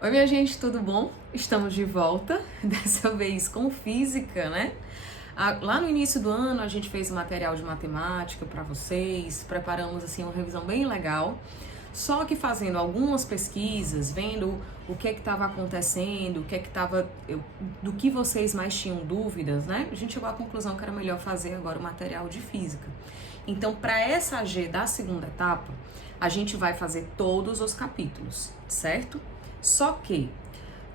Oi, minha gente, tudo bom? Estamos de volta, dessa vez com física, né? Lá no início do ano a gente fez um material de matemática para vocês, preparamos assim uma revisão bem legal. Só que fazendo algumas pesquisas, vendo o que estava acontecendo, o que estava, do que vocês mais tinham dúvidas, né? A gente chegou à conclusão que era melhor fazer agora o material de física. Então, para essa AG da segunda etapa, a gente vai fazer todos os capítulos, certo? Só que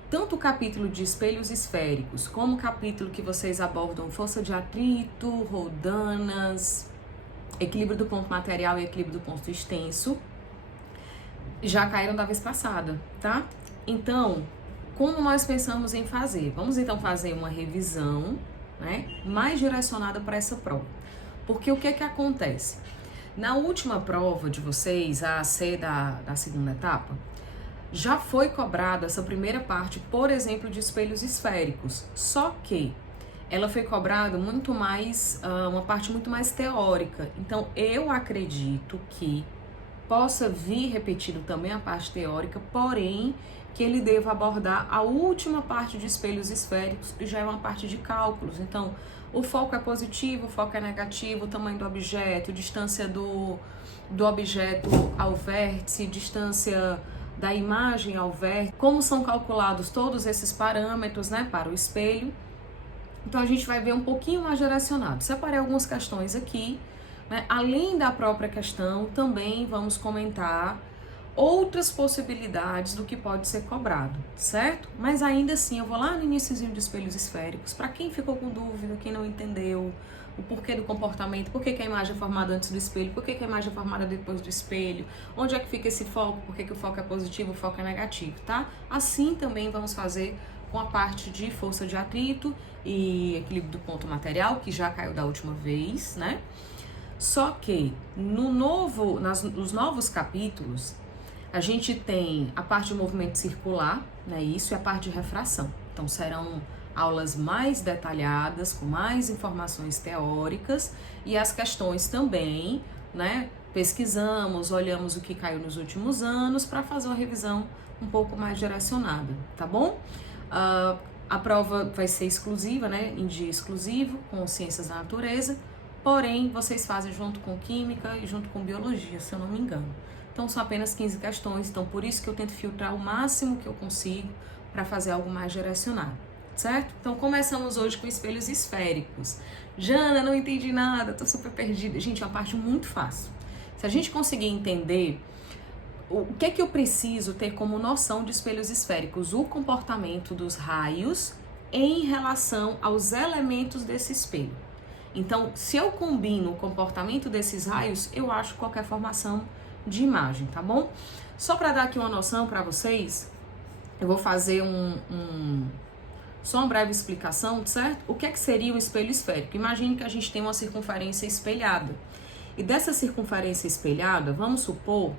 tanto o capítulo de espelhos esféricos, como o capítulo que vocês abordam força de atrito, roldanas, equilíbrio do ponto material e equilíbrio do ponto extenso, já caíram da vez passada, tá? Então, como nós pensamos em fazer? Vamos então fazer uma revisão, né, mais direcionada para essa prova. Porque o que é que acontece? Na última prova de vocês, a AC da segunda etapa, já foi cobrada essa primeira parte, por exemplo, de espelhos esféricos, só que ela foi cobrada muito mais, uma parte muito mais teórica. Então, eu acredito que possa vir repetido também a parte teórica, porém, que ele deva abordar a última parte de espelhos esféricos, que já é uma parte de cálculos. Então, o foco é positivo, o foco é negativo, o tamanho do objeto, distância do objeto ao vértice, distância da imagem ao vértice, como são calculados todos esses parâmetros, né, para o espelho. Então a gente vai ver um pouquinho mais direcionado. Separei algumas questões aqui, né? Além da própria questão, também vamos comentar outras possibilidades do que pode ser cobrado, certo? Mas ainda assim, eu vou lá no iniciozinho de espelhos esféricos, para quem ficou com dúvida, quem não entendeu o porquê do comportamento, por que a imagem é formada antes do espelho, por que a imagem é formada depois do espelho, onde é que fica esse foco, por que o foco é positivo, o foco é negativo, tá? Assim também vamos fazer com a parte de força de atrito e equilíbrio do ponto material, que já caiu da última vez, né? Só que nos novos capítulos, a gente tem a parte de movimento circular, né? Isso, e a parte de refração. Então, serão aulas mais detalhadas, com mais informações teóricas, e as questões também, né? Pesquisamos, olhamos o que caiu nos últimos anos para fazer uma revisão um pouco mais direcionada, tá bom? A prova vai ser exclusiva, né? Em dia exclusivo, com ciências da natureza, porém, vocês fazem junto com química e junto com biologia, se eu não me engano. Então, são apenas 15 questões, então por isso que eu tento filtrar o máximo que eu consigo para fazer algo mais direcionado, certo? Então, começamos hoje com espelhos esféricos. Jana, não entendi nada, tô super perdida. Gente, é uma parte muito fácil. Se a gente conseguir entender o que é que eu preciso ter como noção de espelhos esféricos, o comportamento dos raios em relação aos elementos desse espelho. Então, se eu combino o comportamento desses raios, eu acho qualquer formação de imagem, tá bom? Só para dar aqui uma noção para vocês, eu vou fazer só uma breve explicação, certo? O que é que seria um espelho esférico? Imagine que a gente tem uma circunferência espelhada. E dessa circunferência espelhada, vamos supor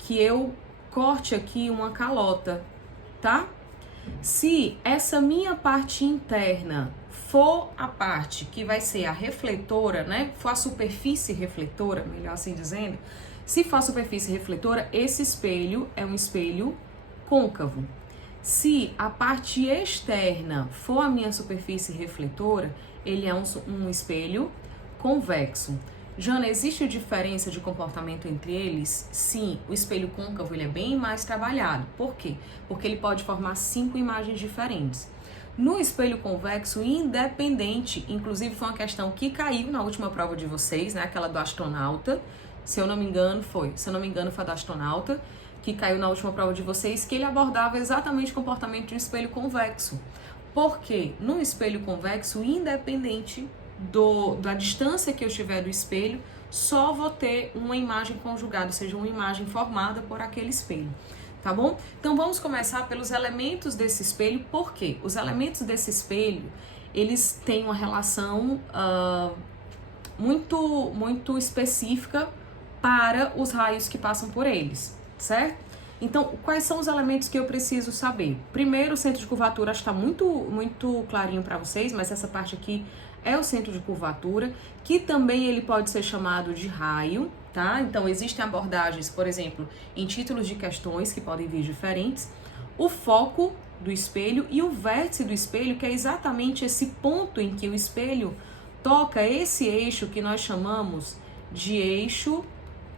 que eu corte aqui uma calota, tá? Se essa minha parte interna for a parte que vai ser a refletora, né? For a superfície refletora, melhor assim dizendo, se for a superfície refletora, esse espelho é um espelho côncavo. Se a parte externa for a minha superfície refletora, ele é um espelho convexo. Jana, existe diferença de comportamento entre eles? Sim, o espelho côncavo ele é bem mais trabalhado. Por quê? Porque ele pode formar 5 imagens diferentes. No espelho convexo, independente, inclusive foi uma questão que caiu na última prova de vocês, né? Aquela do astronauta, se eu não me engano foi a do astronauta, que caiu na última prova de vocês, que ele abordava exatamente o comportamento de um espelho convexo. Porque no espelho convexo, independente da distância que eu tiver do espelho, só vou ter uma imagem conjugada, ou seja, uma imagem formada por aquele espelho, tá bom? Então vamos começar pelos elementos desse espelho, porque os elementos desse espelho, eles têm uma relação muito específica para os raios que passam por eles, certo? Então, quais são os elementos que eu preciso saber? Primeiro, o centro de curvatura, acho que está muito clarinho para vocês, mas essa parte aqui é o centro de curvatura, que também ele pode ser chamado de raio, tá? Então, existem abordagens, por exemplo, em títulos de questões que podem vir diferentes. o foco do espelho e o vértice do espelho, que é exatamente esse ponto em que o espelho toca esse eixo que nós chamamos de eixo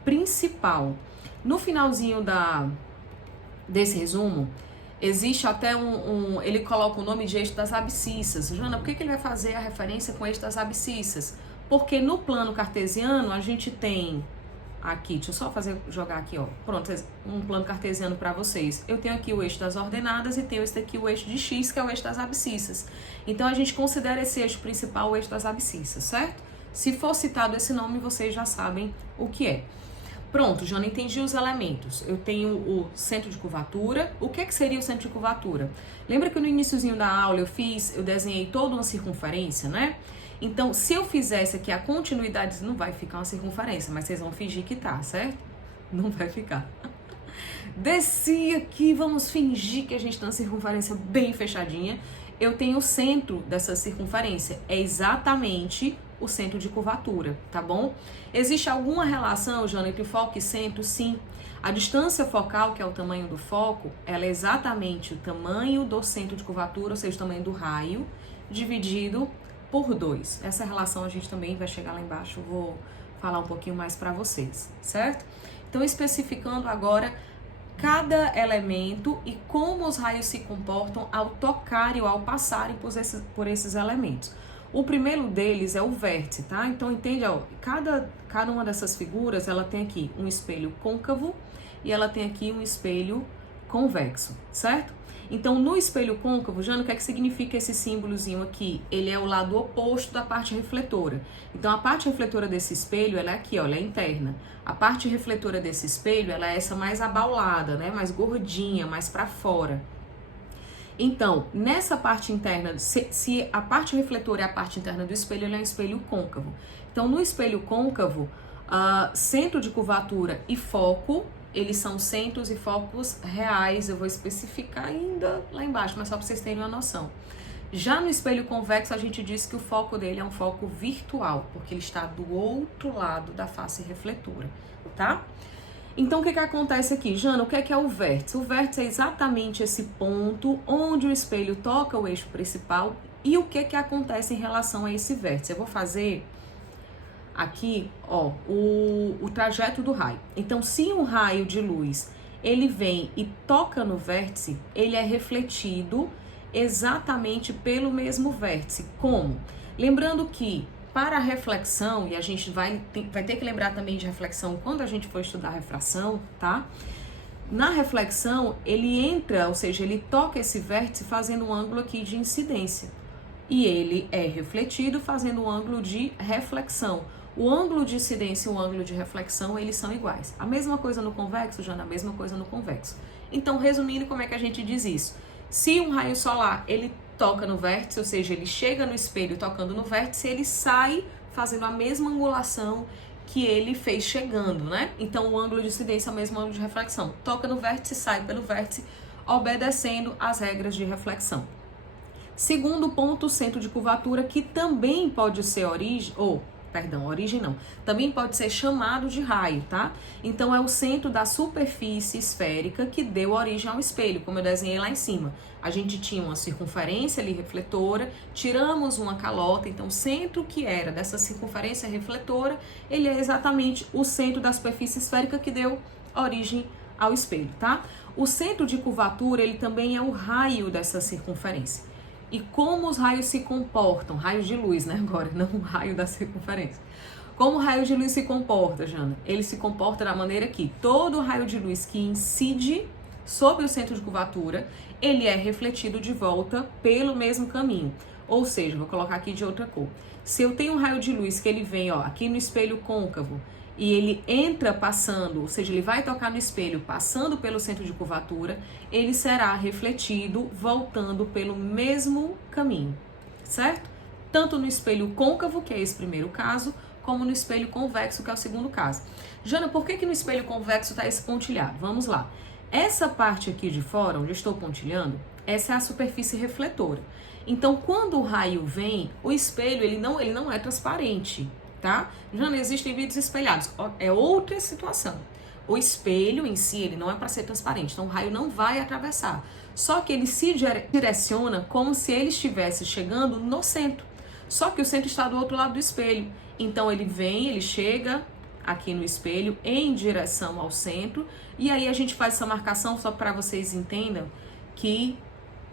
principal. No finalzinho desse resumo, existe até ele coloca o nome de eixo das abscissas. Joana, por que ele vai fazer a referência com eixo das abscissas? Porque no plano cartesiano a gente tem aqui, deixa eu só jogar aqui, ó. Pronto, um plano cartesiano para vocês. Eu tenho aqui o eixo das ordenadas e tenho esse daqui o eixo de x, que é o eixo das abscissas. Então a gente considera esse eixo principal o eixo das abscissas, certo? Se for citado esse nome, vocês já sabem o que é. Pronto, já entendi os elementos. Eu tenho o centro de curvatura. O que seria o centro de curvatura? Lembra que no iniciozinho da aula eu desenhei toda uma circunferência, né? Então, se eu fizesse aqui a continuidade, não vai ficar uma circunferência, mas vocês vão fingir que tá, certo? Não vai ficar. Desci aqui, vamos fingir que a gente tá uma circunferência bem fechadinha. Eu tenho o centro dessa circunferência, é exatamente o centro de curvatura, tá bom? Existe alguma relação, Jana, entre foco e centro? Sim. A distância focal, que é o tamanho do foco, ela é exatamente o tamanho do centro de curvatura, ou seja, o tamanho do raio, dividido por 2. Essa relação a gente também vai chegar lá embaixo, eu vou falar um pouquinho mais para vocês, certo? Então, especificando agora cada elemento e como os raios se comportam ao tocarem ou ao passarem por esses elementos. O primeiro deles é o vértice, tá? Então, entende, ó, cada uma dessas figuras, ela tem aqui um espelho côncavo e ela tem aqui um espelho convexo, certo? Então, no espelho côncavo, Jana, o que é que significa esse símbolozinho aqui? Ele é o lado oposto da parte refletora. Então, a parte refletora desse espelho, ela é aqui, ó, ela é interna. A parte refletora desse espelho, ela é essa mais abaulada, né? Mais gordinha, mais para fora. Então, nessa parte interna, se a parte refletora é a parte interna do espelho, ele é um espelho côncavo. Então, no espelho côncavo, centro de curvatura e foco, eles são centros e focos reais. Eu vou especificar ainda lá embaixo, mas só para vocês terem uma noção. Já no espelho convexo, a gente diz que o foco dele é um foco virtual, porque ele está do outro lado da face refletora, tá? Então, o que acontece aqui? Jana, o que é o vértice? O vértice é exatamente esse ponto onde o espelho toca o eixo principal e o que acontece em relação a esse vértice. Eu vou fazer aqui, ó, o trajeto do raio. Então, se um raio de luz, ele vem e toca no vértice, ele é refletido exatamente pelo mesmo vértice. Como? Lembrando que para a reflexão, e a gente vai ter que lembrar também de reflexão quando a gente for estudar refração, tá? Na reflexão, ele entra, ou seja, ele toca esse vértice fazendo um ângulo aqui de incidência. E ele é refletido fazendo um ângulo de reflexão. O ângulo de incidência e o ângulo de reflexão, eles são iguais. A mesma coisa no convexo, já na mesma coisa no convexo. Então, resumindo, como é que a gente diz isso? Se um raio solar, ele toca no vértice, ou seja, ele chega no espelho tocando no vértice, ele sai fazendo a mesma angulação que ele fez chegando, né? Então, o ângulo de incidência é o mesmo ângulo de reflexão. Toca no vértice, sai pelo vértice, obedecendo às regras de reflexão. Segundo ponto, o centro de curvatura, que também pode ser origem não, também pode ser chamado de raio, tá? Então, é o centro da superfície esférica que deu origem ao espelho, como eu desenhei lá em cima. A gente tinha uma circunferência ali refletora, tiramos uma calota, então o centro que era dessa circunferência refletora, ele é exatamente o centro da superfície esférica que deu origem ao espelho, tá? O centro de curvatura, ele também é o raio dessa circunferência. E como os raios se comportam, raios de luz, né, agora, não o raio da circunferência. Como o raio de luz se comporta, Jana? Ele se comporta da maneira que todo raio de luz que incide sobre o centro de curvatura, ele é refletido de volta pelo mesmo caminho. Ou seja, vou colocar aqui de outra cor. Se eu tenho um raio de luz que ele vem, ó, aqui no espelho côncavo, e ele entra passando, ou seja, ele vai tocar no espelho passando pelo centro de curvatura, ele será refletido voltando pelo mesmo caminho, certo? Tanto no espelho côncavo, que é esse primeiro caso, como no espelho convexo, que é o segundo caso. Jana, por que no espelho convexo está esse pontilhado? Vamos lá. Essa parte aqui de fora, onde eu estou pontilhando, essa é a superfície refletora. Então, quando o raio vem, o espelho ele não é transparente, tá? Já não existem vidros espelhados, é outra situação. O espelho em si, ele não é para ser transparente, então o raio não vai atravessar. Só que ele se direciona como se ele estivesse chegando no centro. Só que o centro está do outro lado do espelho. Então ele vem, ele chega aqui no espelho em direção ao centro. E aí a gente faz essa marcação só para vocês entendam que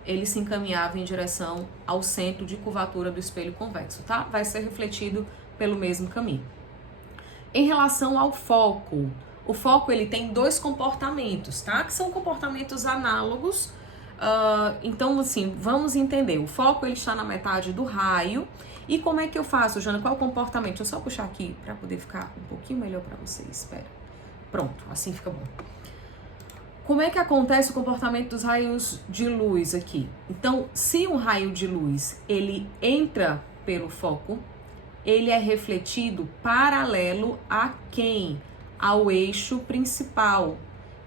ele se encaminhava em direção ao centro de curvatura do espelho convexo, tá? Vai ser refletido pelo mesmo caminho. Em relação ao foco, o foco ele tem dois comportamentos, tá? Que são comportamentos análogos. Então, assim, vamos entender. O foco ele está na metade do raio. E como é que eu faço, Jana? Qual é o comportamento? Deixa eu só puxar aqui para poder ficar um pouquinho melhor para vocês. Espera. Pronto, assim fica bom. Como é que acontece o comportamento dos raios de luz aqui? Então, se um raio de luz ele entra pelo foco, ele é refletido paralelo a quem? Ao eixo principal,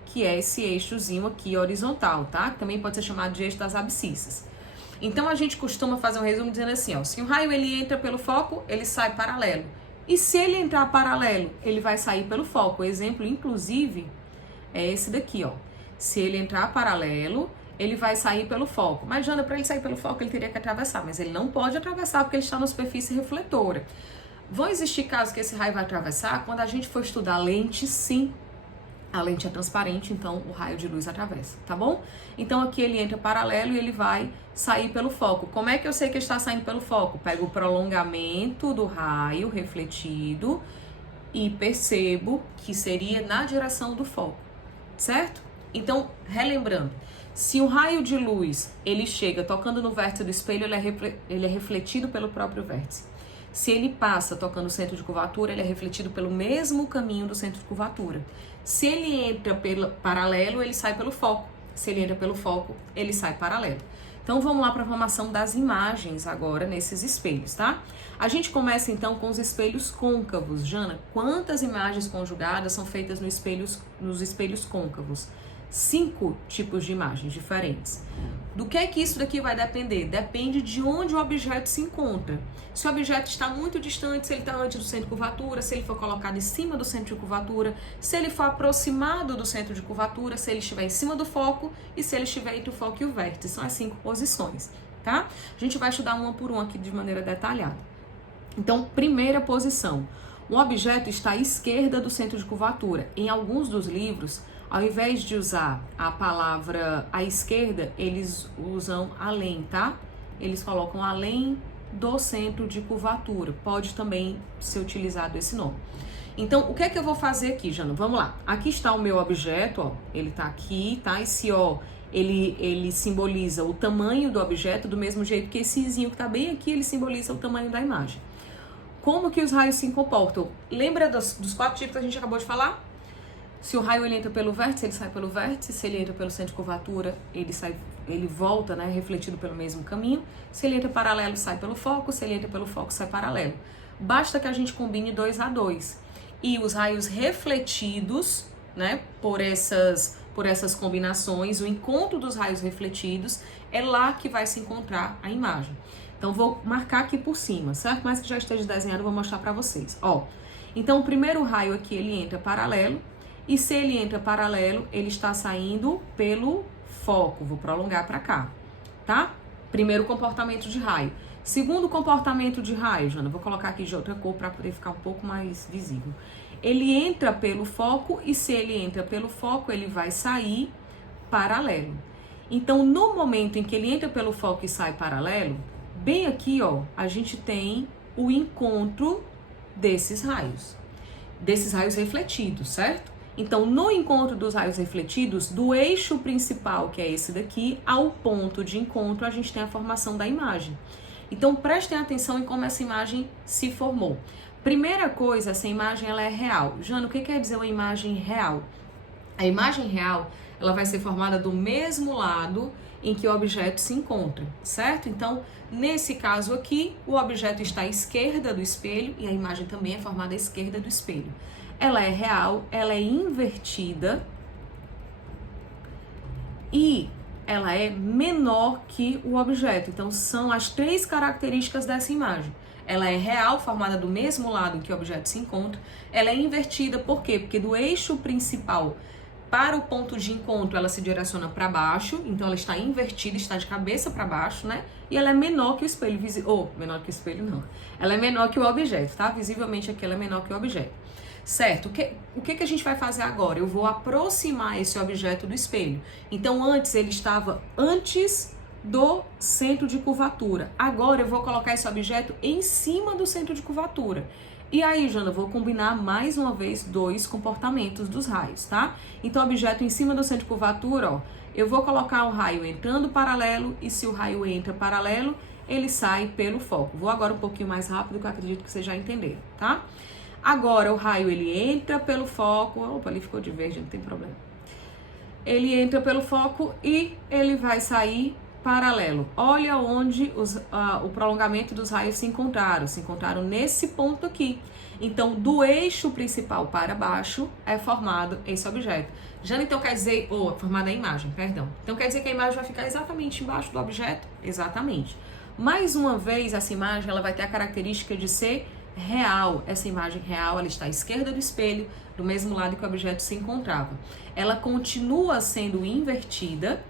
que é esse eixozinho aqui horizontal, tá? Também pode ser chamado de eixo das abscissas. Então a gente costuma fazer um resumo dizendo assim, ó, se um raio ele entra pelo foco, ele sai paralelo. E se ele entrar paralelo, ele vai sair pelo foco. O exemplo, inclusive, é esse daqui, ó. Se ele entrar paralelo, ele vai sair pelo foco. Mas, Jana, para ele sair pelo foco, ele teria que atravessar. Mas ele não pode atravessar porque ele está na superfície refletora. Vão existir casos que esse raio vai atravessar? Quando a gente for estudar lente, sim. A lente é transparente, então o raio de luz atravessa, tá bom? Então aqui ele entra paralelo e ele vai sair pelo foco. Como é que eu sei que ele está saindo pelo foco? Pego o prolongamento do raio refletido e percebo que seria na direção do foco, certo? Então, relembrando, se o raio de luz ele chega tocando no vértice do espelho, ele é refletido pelo próprio vértice. Se ele passa tocando o centro de curvatura, ele é refletido pelo mesmo caminho do centro de curvatura. Se ele entra pelo paralelo, ele sai pelo foco. Se ele entra pelo foco, ele sai paralelo. Então vamos lá para a formação das imagens agora nesses espelhos, tá? A gente começa então com os espelhos côncavos. Jana, quantas imagens conjugadas são feitas nos espelhos côncavos? 5 tipos de imagens diferentes. Do que é que isso daqui vai depender? Depende de onde o objeto se encontra. Se o objeto está muito distante, se ele está antes do centro de curvatura, se ele for colocado em cima do centro de curvatura, se ele for aproximado do centro de curvatura, se ele estiver em cima do foco e se ele estiver entre o foco e o vértice. São as 5 posições, tá? A gente vai estudar uma por uma aqui de maneira detalhada. Então, primeira posição. O objeto está à esquerda do centro de curvatura. Em alguns dos livros, ao invés de usar a palavra à esquerda, eles usam além, tá? Eles colocam além do centro de curvatura. Pode também ser utilizado esse nome. Então, o que é que eu vou fazer aqui, Jana? Vamos lá. Aqui está o meu objeto, ó. Ele tá aqui, tá? Esse ó, ele simboliza o tamanho do objeto, do mesmo jeito que esse izinho que tá bem aqui, ele simboliza o tamanho da imagem. Como que os raios se comportam? Lembra dos 4 tipos que a gente acabou de falar? Se o raio ele entra pelo vértice, ele sai pelo vértice. Se ele entra pelo centro de curvatura, ele volta, né, refletido pelo mesmo caminho. Se ele entra paralelo, sai pelo foco. Se ele entra pelo foco, sai paralelo. Basta que a gente combine 2 a 2. E os raios refletidos, né, por essas combinações, o encontro dos raios refletidos, é lá que vai se encontrar a imagem. Então, vou marcar aqui por cima, certo? Mas que já esteja desenhado, eu vou mostrar para vocês. Ó, então, o primeiro raio aqui, ele entra paralelo. E se ele entra paralelo, ele está saindo pelo foco. Vou prolongar para cá, tá? Primeiro comportamento de raio. Segundo comportamento de raio, Jana, vou colocar aqui de outra cor para poder ficar um pouco mais visível. Ele entra pelo foco e se ele entra pelo foco, ele vai sair paralelo. Então, no momento em que ele entra pelo foco e sai paralelo, bem aqui, ó, a gente tem o encontro desses raios refletidos, certo? Então, no encontro dos raios refletidos, do eixo principal, que é esse daqui, ao ponto de encontro, a gente tem a formação da imagem. Então, prestem atenção em como essa imagem se formou. Primeira coisa, essa imagem ela é real. Jana, o que quer dizer uma imagem real? A imagem real, ela vai ser formada do mesmo lado em que o objeto se encontra, certo? Então, nesse caso aqui, o objeto está à esquerda do espelho e a imagem também é formada à esquerda do espelho. Ela é real, ela é invertida e ela é menor que o objeto. Então, são as 3 características dessa imagem. ela é real, formada do mesmo lado em que o objeto se encontra. Ela é invertida, por quê? Porque do eixo principal para o ponto de encontro, ela se direciona para baixo, então ela está invertida, está de cabeça para baixo, né? E ela é menor que o espelho, menor que o espelho não. Ela é menor que o objeto, tá? Visivelmente aqui ela é menor que o objeto. Certo, o que a gente vai fazer agora? Eu vou aproximar esse objeto do espelho. Então antes ele estava antes do centro de curvatura. Agora eu vou colocar esse objeto em cima do centro de curvatura. E aí, Jana, eu vou combinar mais uma vez dois comportamentos dos raios, tá? Então, objeto em cima do centro de curvatura, ó, eu vou colocar o raio entrando paralelo e se o raio entra paralelo, ele sai pelo foco. Vou agora um pouquinho mais rápido, que eu acredito que vocês já entenderam, tá? Agora, o raio, ele entra pelo foco, opa, ali ficou de verde, não tem problema. Ele entra pelo foco e ele vai sair paralelo. Olha onde o prolongamento dos raios se encontraram nesse ponto aqui. Então, do eixo principal para baixo é formado esse objeto. Já então quer dizer, formada a imagem, perdão. Então quer dizer que a imagem vai ficar exatamente embaixo do objeto? Exatamente. Mais uma vez, essa imagem ela vai ter a característica de ser real. Essa imagem real, ela está à esquerda do espelho, do mesmo lado que o objeto se encontrava. Ela continua sendo invertida,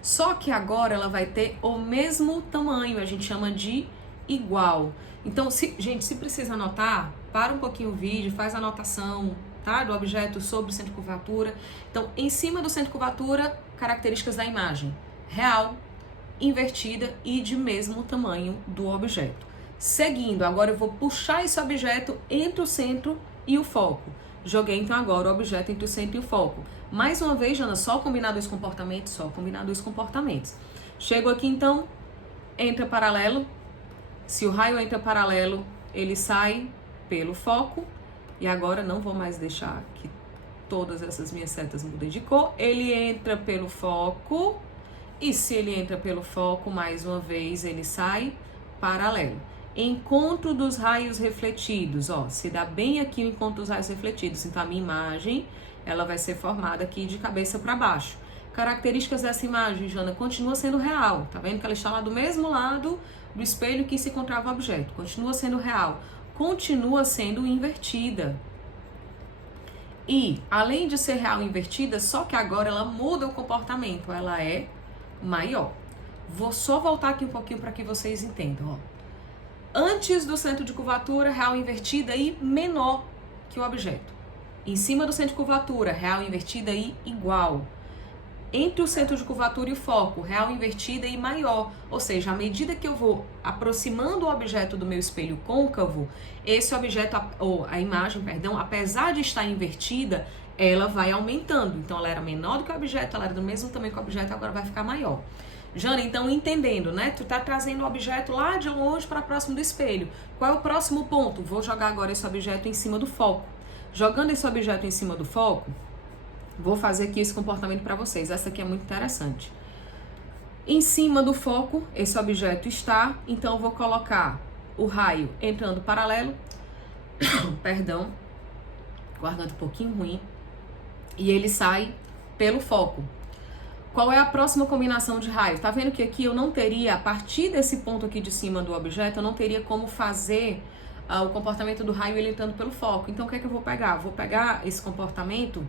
só que agora ela vai ter o mesmo tamanho, a gente chama de igual. Então, gente, se precisa anotar, para um pouquinho o vídeo, faz a anotação, tá? Do objeto sobre o centro de curvatura. Então, em cima do centro de curvatura, características da imagem: real, invertida e de mesmo tamanho do objeto. Seguindo, agora eu vou puxar esse objeto entre o centro e o foco. Joguei então agora o objeto entre o centro e o foco. Mais uma vez, Jana, só combinar dois comportamentos, Chego aqui então, entra paralelo. Se o raio entra paralelo, ele sai pelo foco. E agora não vou mais deixar que todas essas minhas setas mudem de cor. Ele entra pelo foco. E se ele entra pelo foco, mais uma vez, ele sai paralelo. Encontro dos raios refletidos, ó, se dá bem aqui o encontro dos raios refletidos. Então a minha imagem, ela vai ser formada aqui de cabeça para baixo. Características dessa imagem, Jana, continua sendo real. Tá vendo que ela está lá do mesmo lado do espelho que se encontrava o objeto. Continua sendo real. Continua sendo invertida. E, além de ser real invertida, só que agora ela muda o comportamento. Ela é maior. Vou só voltar aqui um pouquinho para que vocês entendam, ó. Antes do centro de curvatura, real invertida e menor que o objeto. Em cima do centro de curvatura, real invertida e igual. Entre o centro de curvatura e o foco, real invertida e maior. Ou seja, à medida que eu vou aproximando o objeto do meu espelho côncavo, esse objeto, ou a imagem, perdão, apesar de estar invertida, ela vai aumentando. Então, ela era menor do que o objeto, ela era do mesmo tamanho que o objeto, agora vai ficar maior. Jana, então entendendo, né? Tu tá trazendo o objeto lá de longe para próximo do espelho. Qual é o próximo ponto? Vou jogar agora esse objeto em cima do foco. Jogando esse objeto em cima do foco, vou fazer aqui esse comportamento para vocês. Essa aqui é muito interessante. Em cima do foco, esse objeto está, então eu vou colocar o raio entrando paralelo. Perdão, guardando um pouquinho ruim. E ele sai pelo foco. Qual é a próxima combinação de raios? Tá vendo que aqui eu não teria, a partir desse ponto aqui de cima do objeto, eu não teria como fazer o comportamento do raio ele entrando pelo foco. Então, o que é que eu vou pegar? Vou pegar esse comportamento,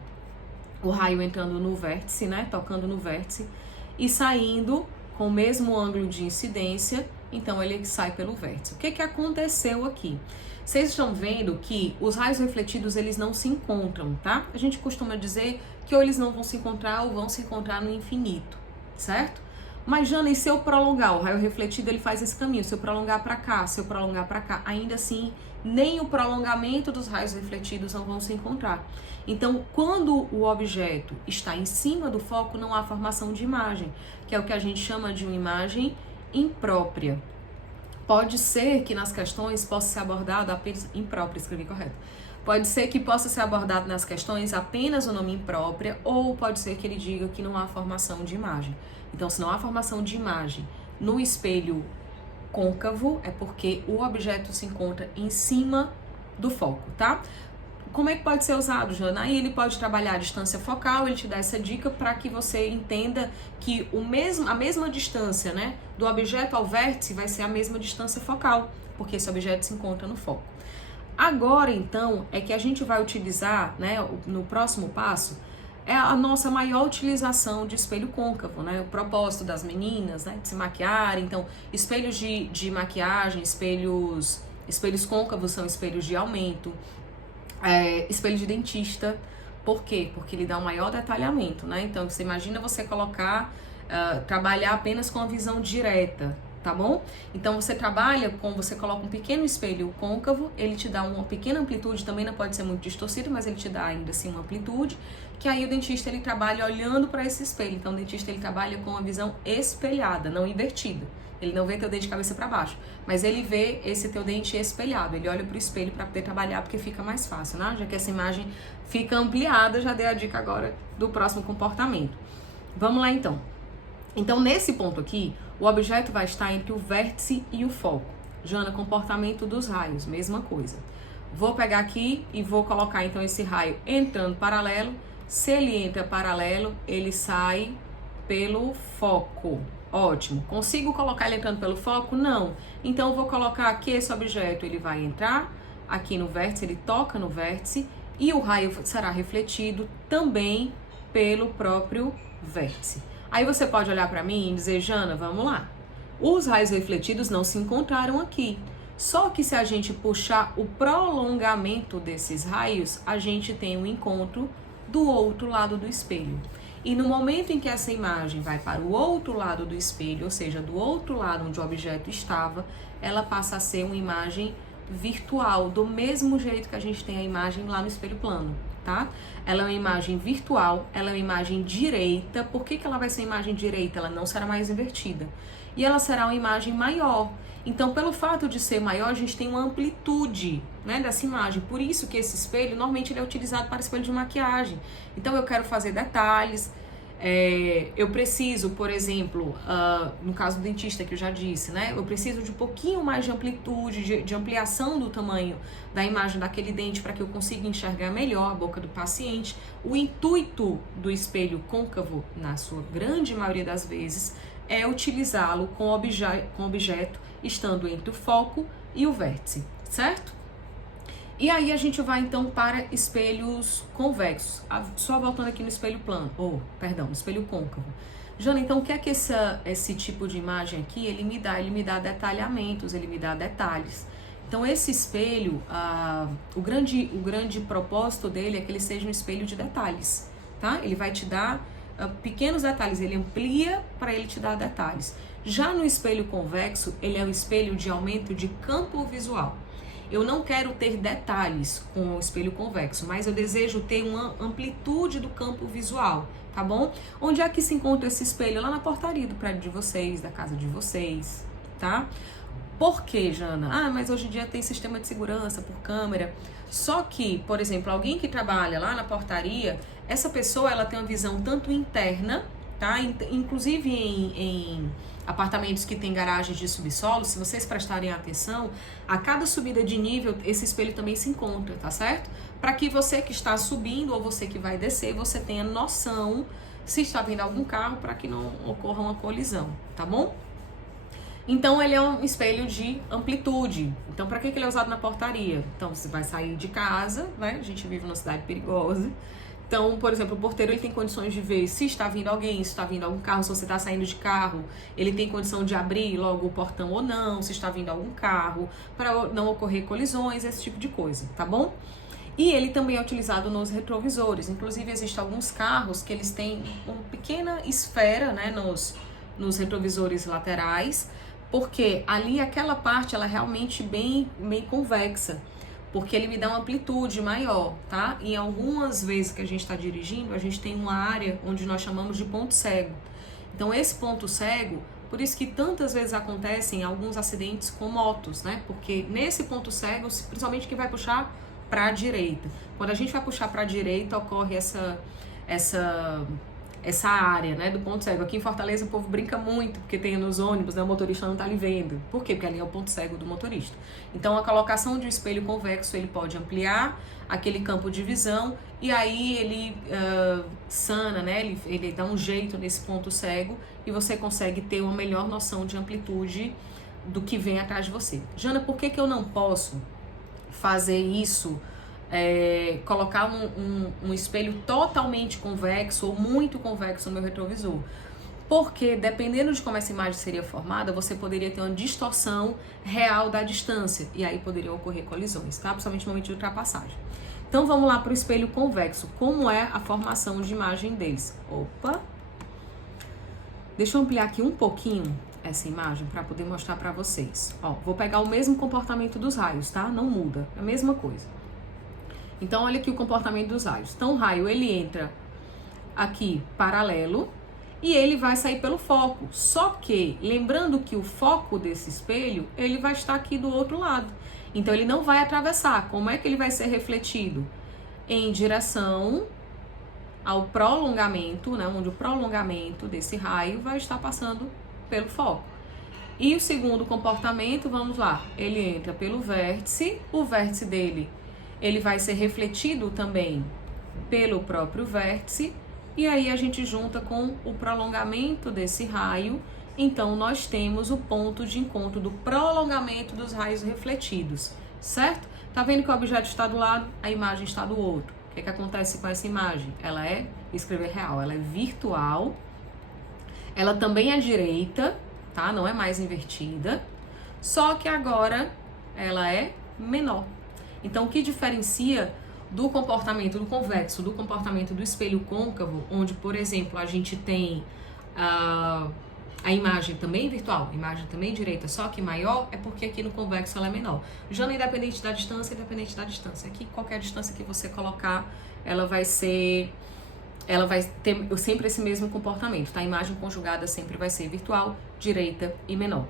o raio entrando no vértice, né? Tocando no vértice e saindo com o mesmo ângulo de incidência, então ele sai pelo vértice. O que que aconteceu aqui? Vocês estão vendo que os raios refletidos, eles não se encontram, tá? A gente costuma dizer que ou eles não vão se encontrar ou vão se encontrar no infinito, certo? Mas, Jana, e se eu prolongar? O raio refletido, ele faz esse caminho. Se eu prolongar para cá, se eu prolongar para cá, ainda assim, nem o prolongamento dos raios refletidos não vão se encontrar. Então, quando o objeto está em cima do foco, não há formação de imagem, que é o que a gente chama de uma imagem imprópria. Pode ser que nas questões possa ser abordado apenas... Imprópria, escrevi correto. Pode ser que possa ser abordado nas questões apenas o nome imprópria, ou pode ser que ele diga que não há formação de imagem. Então, se não há formação de imagem no espelho côncavo, é porque o objeto se encontra em cima do foco, tá? como é que pode ser usado, Jana? Aí ele pode trabalhar a distância focal, ele te dá essa dica para que você entenda que a mesma distância, né, do objeto ao vértice vai ser a mesma distância focal, porque esse objeto se encontra no foco. Agora, então, é que a gente vai utilizar, né, no próximo passo, é a nossa maior utilização de espelho côncavo, né? O propósito das meninas, né, de se maquiarem. Então, espelhos de maquiagem, espelhos côncavos são espelhos de aumento. Espelho de dentista, por quê? Porque ele dá um maior detalhamento, né? Então, você imagina você trabalhar apenas com a visão direta, tá bom? Então, você coloca um pequeno espelho côncavo, ele te dá uma pequena amplitude, também não pode ser muito distorcido, mas ele te dá ainda assim uma amplitude, que aí o dentista, ele trabalha olhando para esse espelho. Então, o dentista, ele trabalha com a visão espelhada, não invertida. Ele não vê teu dente de cabeça para baixo, mas ele vê esse teu dente espelhado. Ele olha pro espelho para poder trabalhar, porque fica mais fácil, né? Já que essa imagem fica ampliada, já dei a dica agora do próximo comportamento. Vamos lá, então. Então, nesse ponto aqui, o objeto vai estar entre o vértice e o foco. Jana, comportamento dos raios, mesma coisa. Vou pegar aqui e vou colocar, então, esse raio entrando paralelo. Se ele entra paralelo, ele sai pelo foco. Ótimo. Consigo colocar ele entrando pelo foco? Não. Então, eu vou colocar que esse objeto, ele vai entrar aqui no vértice, ele toca no vértice, e o raio será refletido também pelo próprio vértice. Aí você pode olhar para mim e dizer, Jana, vamos lá. Os raios refletidos não se encontraram aqui. Só que se a gente puxar o prolongamento desses raios, a gente tem um encontro do outro lado do espelho. E no momento em que essa imagem vai para o outro lado do espelho, ou seja, do outro lado onde o objeto estava, ela passa a ser uma imagem virtual, do mesmo jeito que a gente tem a imagem lá no espelho plano, tá? Ela é uma imagem virtual, ela é uma imagem direita. Por que ela vai ser imagem direita? Ela não será mais invertida. E ela será uma imagem maior. Então, pelo fato de ser maior, a gente tem uma amplitude, né, dessa imagem. Por isso que esse espelho, normalmente, ele é utilizado para espelho de maquiagem. Então, eu quero fazer detalhes. Eu preciso, por exemplo, no caso do dentista que eu já disse, né? Eu preciso de um pouquinho mais de amplitude, de ampliação do tamanho da imagem daquele dente para que eu consiga enxergar melhor a boca do paciente. O intuito do espelho côncavo, na sua grande maioria das vezes, é utilizá-lo com objeto estando entre o foco e o vértice, certo? E aí a gente vai então para espelhos convexos. Só voltando aqui no espelho plano, no espelho côncavo. Jana, então o que é que esse tipo de imagem aqui, ele me dá? Ele me dá detalhamentos, ele me dá detalhes. Então esse espelho, o grande propósito dele é que ele seja um espelho de detalhes, tá? Ele vai te dar pequenos detalhes, ele amplia para ele te dar detalhes. Já no espelho convexo, ele é um espelho de aumento de campo visual. Eu não quero ter detalhes com o espelho convexo, mas eu desejo ter uma amplitude do campo visual, tá bom? Onde é que se encontra esse espelho? Lá na portaria do prédio de vocês, da casa de vocês, tá? Por quê, Jana? Mas hoje em dia tem sistema de segurança por câmera. Só que, por exemplo, alguém que trabalha lá na portaria, essa pessoa, ela tem uma visão tanto interna, tá? Inclusive em apartamentos que tem garagens de subsolo, se vocês prestarem atenção, a cada subida de nível, esse espelho também se encontra, tá certo? Para que você que está subindo ou você que vai descer, você tenha noção se está vindo algum carro para que não ocorra uma colisão, tá bom? Então, ele é um espelho de amplitude. Então, para que ele é usado na portaria? Então, você vai sair de casa, né? A gente vive numa cidade perigosa. Então, por exemplo, o porteiro, ele tem condições de ver se está vindo alguém, se está vindo algum carro, se você está saindo de carro, ele tem condição de abrir logo o portão ou não, se está vindo algum carro, para não ocorrer colisões, esse tipo de coisa, tá bom? E ele também é utilizado nos retrovisores. Inclusive, existem alguns carros que eles têm uma pequena esfera, né, nos retrovisores laterais, porque ali aquela parte, ela é realmente bem convexa. Porque ele me dá uma amplitude maior, tá? E algumas vezes que a gente está dirigindo, a gente tem uma área onde nós chamamos de ponto cego. Então, esse ponto cego, por isso que tantas vezes acontecem alguns acidentes com motos, né? Porque nesse ponto cego, principalmente quem vai puxar para a direita. Quando a gente vai puxar para a direita, ocorre essa área, né, do ponto cego. Aqui em Fortaleza o povo brinca muito, porque tem nos ônibus, né, o motorista não tá ali vendo. Por quê? Porque ali é o ponto cego do motorista. Então, a colocação de um espelho convexo, ele pode ampliar aquele campo de visão e aí ele sana, né, ele dá um jeito nesse ponto cego e você consegue ter uma melhor noção de amplitude do que vem atrás de você. Jana, por que eu não posso fazer isso? Colocar um espelho totalmente convexo ou muito convexo no meu retrovisor. Porque, dependendo de como essa imagem seria formada, você poderia ter uma distorção real da distância. E aí poderiam ocorrer colisões, tá? Principalmente no momento de ultrapassagem. Então, vamos lá para o espelho convexo. Como é a formação de imagem deles? Opa! Deixa eu ampliar aqui um pouquinho essa imagem para poder mostrar para vocês. Ó, vou pegar o mesmo comportamento dos raios, tá? Não muda, é a mesma coisa. Então, olha aqui o comportamento dos raios. Então, o raio, ele entra aqui paralelo e ele vai sair pelo foco. Só que, lembrando que o foco desse espelho, ele vai estar aqui do outro lado. Então, ele não vai atravessar. Como é que ele vai ser refletido? Em direção ao prolongamento, né? Onde o prolongamento desse raio vai estar passando pelo foco. E o segundo comportamento, vamos lá, ele entra pelo vértice, o vértice dele ele vai ser refletido também pelo próprio vértice, e aí a gente junta com o prolongamento desse raio, então nós temos o ponto de encontro do prolongamento dos raios refletidos, certo? Tá vendo que o objeto está do lado, a imagem está do outro. O que acontece com essa imagem? Ela é, escrever real, ela é virtual, ela também é direita, tá? Não é mais invertida, só que agora ela é menor. Então, o que diferencia do comportamento do convexo, do comportamento do espelho côncavo, onde, por exemplo, a gente tem a imagem também virtual, a imagem também direita, só que maior, é porque aqui no convexo ela é menor. Já no independente da distância, Aqui, qualquer distância que você colocar, ela vai ter sempre esse mesmo comportamento, tá? A imagem conjugada sempre vai ser virtual, direita e menor.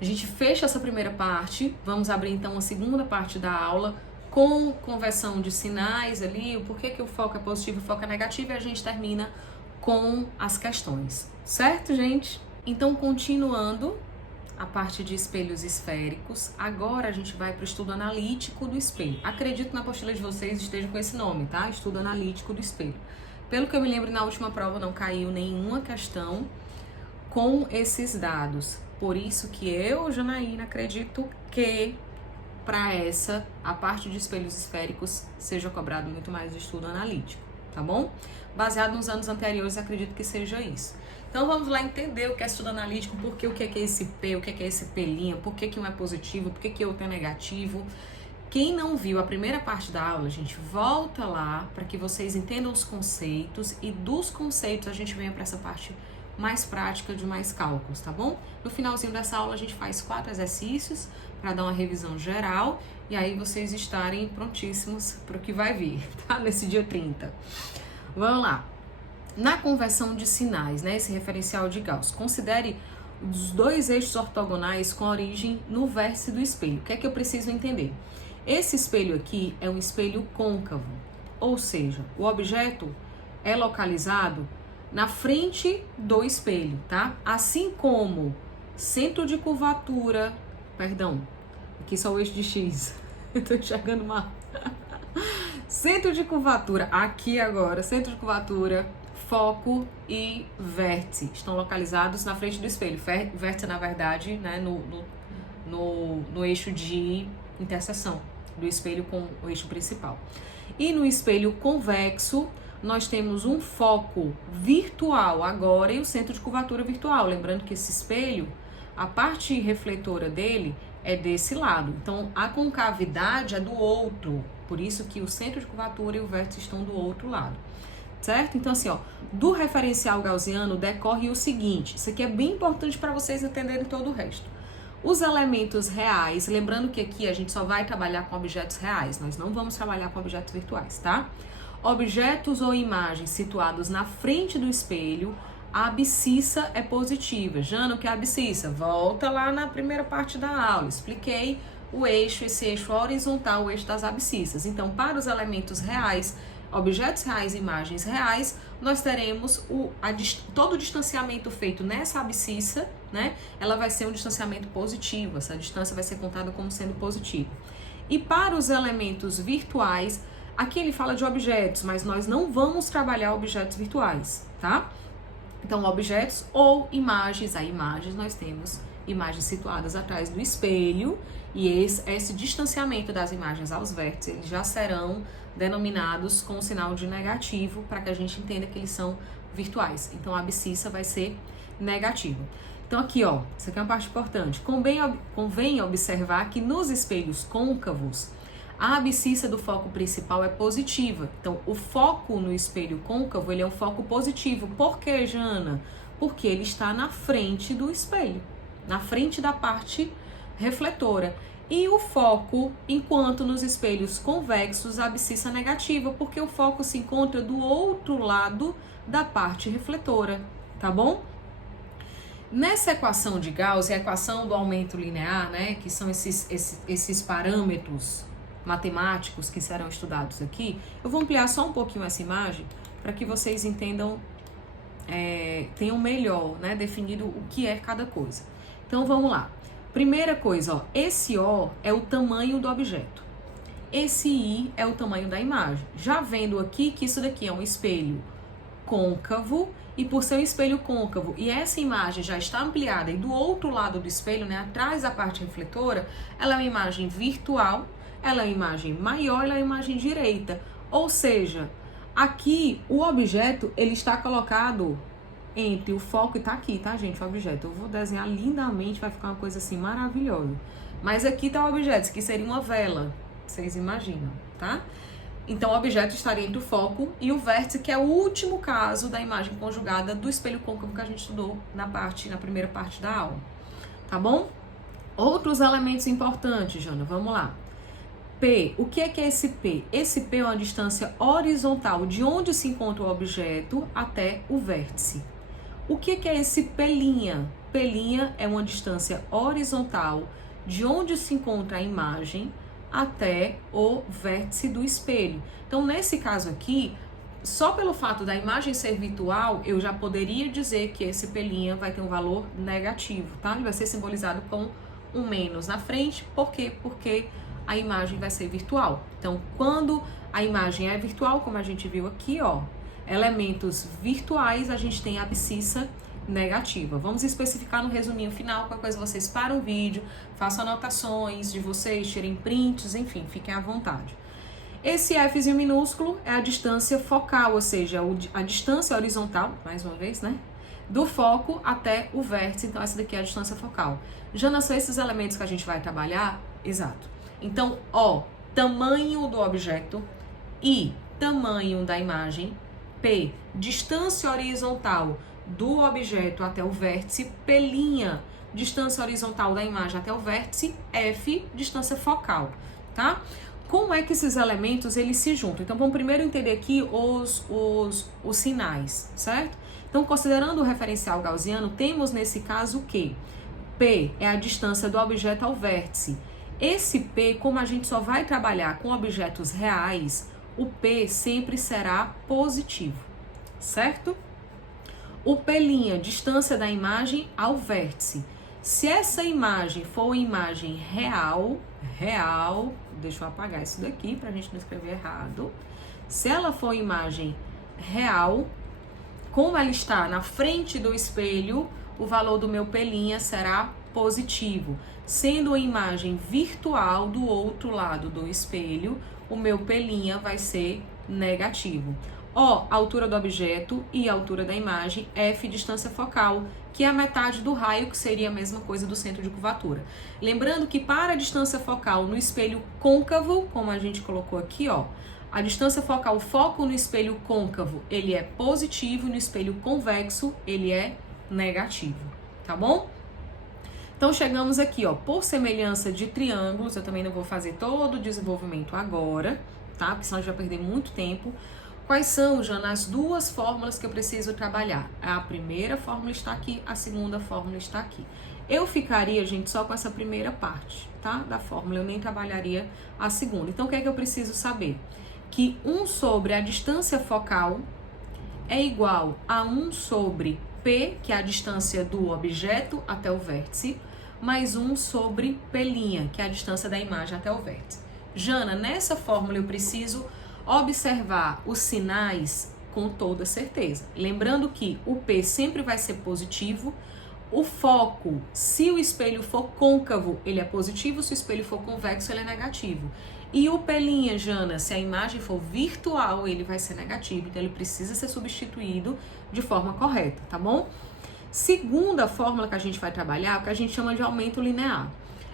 A gente fecha essa primeira parte, vamos abrir então a segunda parte da aula com conversão de sinais ali, o porquê que o foco é positivo e o foco é negativo, e a gente termina com as questões, certo, gente? Então, continuando a parte de espelhos esféricos, agora a gente vai para o estudo analítico do espelho. Acredito que na apostila de vocês esteja com esse nome, tá? Estudo analítico do espelho. Pelo que eu me lembro, na última prova não caiu nenhuma questão com esses dados. Por isso que eu, Janaína, acredito que para a parte de espelhos esféricos seja cobrado muito mais de estudo analítico, tá bom? Baseado nos anos anteriores, acredito que seja isso. Então vamos lá entender o que é estudo analítico, o que é esse P, o que é esse P'linha, por que um é positivo, por que outro é negativo. Quem não viu a primeira parte da aula, gente, volta lá para que vocês entendam os conceitos e dos conceitos a gente venha para essa parte mais prática de mais cálculos, tá bom? No finalzinho dessa aula a gente faz 4 exercícios para dar uma revisão geral e aí vocês estarem prontíssimos para o que vai vir, tá? Nesse dia 30. Vamos lá. Na conversão de sinais, né, esse referencial de Gauss, considere os dois eixos ortogonais com origem no vértice do espelho. O que é que eu preciso entender? Esse espelho aqui é um espelho côncavo, ou seja, o objeto é localizado na frente do espelho, tá? Assim como centro de curvatura, aqui só o eixo de X, eu tô enxergando mal. Centro de curvatura, aqui agora, centro de curvatura, foco e vértice estão localizados na frente do espelho. Vértice, na verdade, né, no eixo de interseção do espelho com o eixo principal. E no espelho convexo, nós temos um foco virtual agora e o centro de curvatura virtual. Lembrando que esse espelho, a parte refletora dele é desse lado. Então, a concavidade é do outro. Por isso que o centro de curvatura e o vértice estão do outro lado. Certo? Então, assim, ó, do referencial gaussiano decorre o seguinte. Isso aqui é bem importante para vocês entenderem todo o resto. Os elementos reais, lembrando que aqui a gente só vai trabalhar com objetos reais. Nós não vamos trabalhar com objetos virtuais, tá? Objetos ou imagens situados na frente do espelho, a abscissa é positiva. Jana, o que é abscissa? Volta lá na primeira parte da aula. Expliquei o eixo, esse eixo horizontal, o eixo das abscissas. Então, para os elementos reais, objetos reais e imagens reais, nós teremos todo o distanciamento feito nessa abscissa, né? Ela vai ser um distanciamento positivo, essa distância vai ser contada como sendo positiva. E para os elementos virtuais, aqui ele fala de objetos, mas nós não vamos trabalhar objetos virtuais, tá? Então, objetos ou imagens, nós temos imagens situadas atrás do espelho, e esse distanciamento das imagens aos vértices, eles já serão denominados com o sinal de negativo, para que a gente entenda que eles são virtuais. Então, a abscissa vai ser negativa. Então, aqui, ó, isso aqui é uma parte importante. Convém observar que nos espelhos côncavos, a abscissa do foco principal é positiva. Então, o foco no espelho côncavo, ele é um foco positivo. Por quê, Jana? Porque ele está na frente do espelho, na frente da parte refletora. E o foco, enquanto nos espelhos convexos, a abscissa é negativa, porque o foco se encontra do outro lado da parte refletora, tá bom? Nessa equação de Gauss, a equação do aumento linear, né, que são esses parâmetros matemáticos que serão estudados aqui, eu vou ampliar só um pouquinho essa imagem para que vocês entendam, tenham melhor, né, definido o que é cada coisa. Então vamos lá. Primeira coisa, ó, esse O é o tamanho do objeto. Esse I é o tamanho da imagem. Já vendo aqui que isso daqui é um espelho côncavo, e por ser um espelho côncavo, e essa imagem já está ampliada e do outro lado do espelho, né, atrás da parte refletora, ela é uma imagem virtual, ela é uma imagem maior, ela é uma imagem direita. Ou seja, aqui o objeto, ele está colocado entre o foco, e tá aqui, tá, gente, o objeto. Eu vou desenhar lindamente, vai ficar uma coisa assim maravilhosa. Mas aqui tá o objeto, que seria uma vela, vocês imaginam, tá? Então, o objeto estaria entre o foco e o vértice, que é o último caso da imagem conjugada do espelho côncavo que a gente estudou na primeira parte da aula, tá bom? Outros elementos importantes, Jana, vamos lá. P, o que é esse P? Esse P é uma distância horizontal de onde se encontra o objeto até o vértice. O que é esse P'? P' é uma distância horizontal de onde se encontra a imagem até o vértice do espelho. Então, nesse caso aqui, só pelo fato da imagem ser virtual, eu já poderia dizer que esse P' vai ter um valor negativo, tá? Ele vai ser simbolizado com um menos na frente. Por quê? Porque a imagem vai ser virtual. Então, quando a imagem é virtual, como a gente viu aqui, ó, elementos virtuais, a gente tem a abscissa negativa. Vamos especificar no resuminho final, qualquer coisa vocês param o vídeo, façam anotações de vocês, tirem prints, enfim, fiquem à vontade. Esse Fzinho minúsculo é a distância focal, ou seja, a distância horizontal, mais uma vez, né? Do foco até o vértice, então essa daqui é a distância focal. Já são esses elementos que a gente vai trabalhar? Exato. Então, O, tamanho do objeto, I, tamanho da imagem, P, distância horizontal do objeto até o vértice, P', distância horizontal da imagem até o vértice, F, distância focal, tá? Como é que esses elementos, eles se juntam? Então, vamos primeiro entender aqui os sinais, certo? Então, considerando o referencial gaussiano, temos nesse caso o quê? P é a distância do objeto ao vértice. Esse P, como a gente só vai trabalhar com objetos reais, o P sempre será positivo, certo? O P', distância da imagem ao vértice. Se essa imagem for uma imagem real, deixa eu apagar isso daqui para a gente não escrever errado. Se ela for uma imagem real, como ela está na frente do espelho, o valor do meu P' será positivo. Sendo uma imagem virtual do outro lado do espelho, o meu P' vai ser negativo. O, altura do objeto, e altura da imagem, F, distância focal, que é a metade do raio, que seria a mesma coisa do centro de curvatura. Lembrando que para a distância focal no espelho côncavo, como a gente colocou aqui, ó, a distância focal, o foco no espelho côncavo, ele é positivo, e no espelho convexo, ele é negativo, tá bom? Então, chegamos aqui, ó, por semelhança de triângulos, eu também não vou fazer todo o desenvolvimento agora, tá? Porque senão a gente vai perder muito tempo. Quais são, Jana, as duas fórmulas que eu preciso trabalhar? A primeira fórmula está aqui, a segunda fórmula está aqui. Eu ficaria, gente, só com essa primeira parte, tá? Da fórmula, eu nem trabalharia a segunda. Então, o que é que eu preciso saber? que 1 sobre a distância focal é igual a 1 sobre P, que é a distância do objeto até o vértice, mais 1 sobre P', que é a distância da imagem até o vértice. Jana, nessa fórmula eu preciso observar os sinais com toda certeza. Lembrando que o P sempre vai ser positivo, o foco, se o espelho for côncavo, ele é positivo, se o espelho for convexo, ele é negativo. E o P', Jana, se a imagem for virtual, ele vai ser negativo, então ele precisa ser substituído de forma correta, tá bom? Segunda fórmula que a gente vai trabalhar, é o que a gente chama de aumento linear.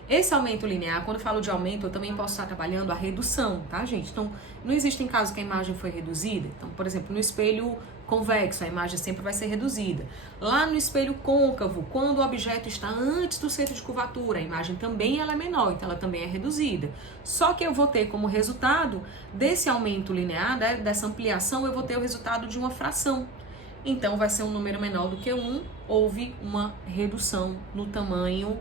Esse aumento linear, quando eu falo de aumento, eu também posso estar trabalhando a redução, tá, gente? Então, não existem casos que a imagem foi reduzida. Então, por exemplo, no espelho convexo, a imagem sempre vai ser reduzida. Lá no espelho côncavo, quando o objeto está antes do centro de curvatura, a imagem também ela é menor, então ela também é reduzida. Só que eu vou ter como resultado desse aumento linear, dessa ampliação, eu vou ter o resultado de uma fração. Então, vai ser um número menor do que 1, houve uma redução no tamanho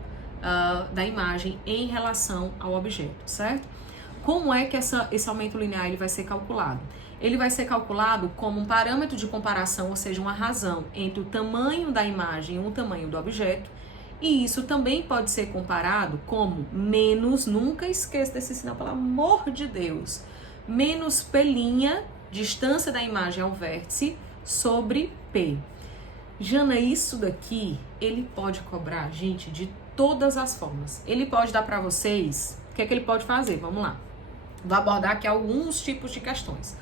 da imagem em relação ao objeto, certo? Como é que esse aumento linear ele vai ser calculado? Ele vai ser calculado como um parâmetro de comparação, ou seja, uma razão entre o tamanho da imagem e o tamanho do objeto, e isso também pode ser comparado como menos, nunca esqueça desse sinal, pelo amor de Deus, menos P', distância da imagem ao vértice, sobre P. Jana, isso daqui, ele pode cobrar, gente, de todas as formas. Ele pode dar para vocês, o que é que ele pode fazer? Vamos lá. Vou abordar aqui alguns tipos de questões.